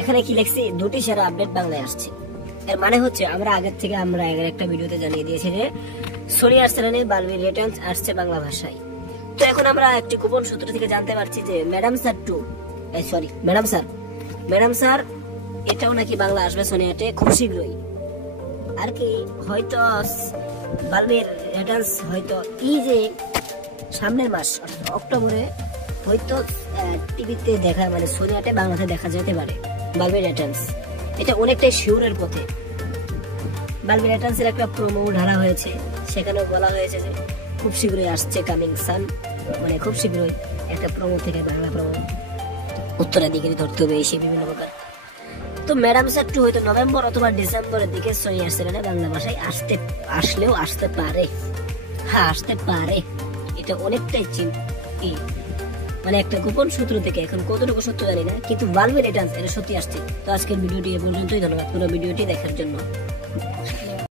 এখানে কি লিখছি, দুটি সেরা আপডেট বাংলায় আসছে। এর মানে হচ্ছে আমরা আগের একটা ভিডিওতে জানিয়ে দিয়েছি যে সোনি আর্সেনালের বালবি রিটার্নস আসছে বাংলা ভাষায়। তো এখন আমরা একটি গোপন সূত্র থেকে জানতে পারছি যে ম্যাডাম স্যার এটাও নাকি বাংলা আসবে সোনিয়াতে খুব শীঘ্রই। আর কি হয়তো বালবির রিটার্নস হয়তো এই যে সামনের মাস অক্টোবরে হয়তো টিভিতে দেখা, মানে সোনিয়াতে বাংলাতে দেখা যেতে পারে বালবি রিটার্নস। এটা অনেকটাই শিওরের পথে। বালবি রিটার্নসের একটা প্রোমো ঢালা হয়েছে, সেখানেও বলা হয়েছে যে খুব শীঘ্রই আসছে, কামিং সান, মানে খুব শীঘ্রই একটা প্রোমো থেকে বাংলা প্রোমো উত্তরাধিকারী ধরতে হবে এসে বিভিন্ন প্রকার। তো ম্যাডাম স্যার 2 হয়তো নভেম্বর অথবা ডিসেম্বরের দিকে সোনি আর্সেনালে বাংলা ভাষায় আসতে পারে। হ্যাঁ, আসতে পারে। এটা অনেকটাই মানে একটা গোপন সূত্র থেকে, এখন কতটুকু সত্য জানি না, কিন্তু বালবি রিটার্নস এটা সত্যি আসছে। তো আজকের ভিডিওটি এ পর্যন্তই। ধন্যবাদ পুরো ভিডিওটি দেখার জন্য।